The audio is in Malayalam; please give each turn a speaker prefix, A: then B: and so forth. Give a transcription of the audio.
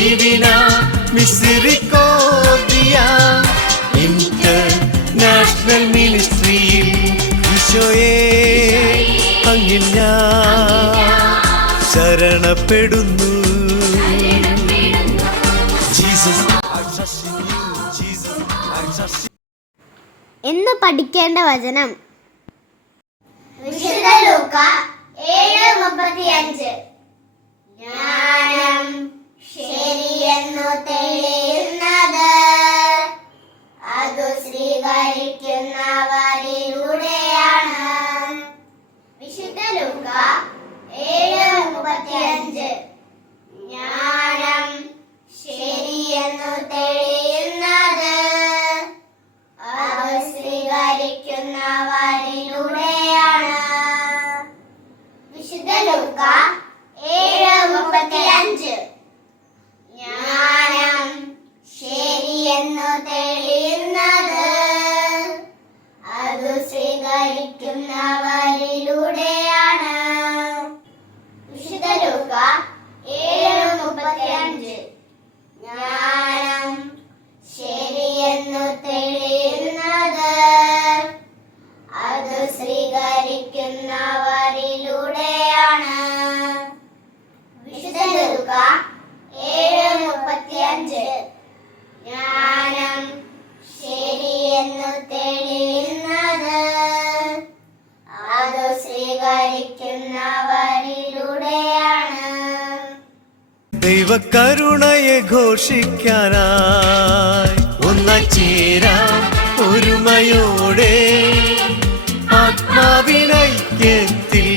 A: divina misericordia ഇന്റർനാഷണൽ മിനിസ്ട്രിയിൽ ഈശോയെ അങ്ങിൽ ഞാൻ ശരണപ്പെടുന്നു.
B: എന്ന് പഠിക്കേണ്ട വചനം.
C: വിശുദ്ധ ലൂക്ക സ്വീകരിക്കുന്നവരിലൂടെയാണ് വിശുദ്ധ ലൂക്ക ഏഴ് മുപ്പത്തിയഞ്ച്. ജ്ഞാനം ശരിയെന്നു തെളിയുന്നത്. അത് സ്വീകരിക്കുന്നവരിലൂടെയാണ് തെളിയുന്നത് അത് സ്വീകരിക്കുന്നവരിലൂടെയാണ്.
A: ദൈവകരുണയെ ഘോഷിക്കാനായി ഒന്നായി ചേരാം ഒരുമയോടെ ആത്മാവിനൈക്യത്തിൽ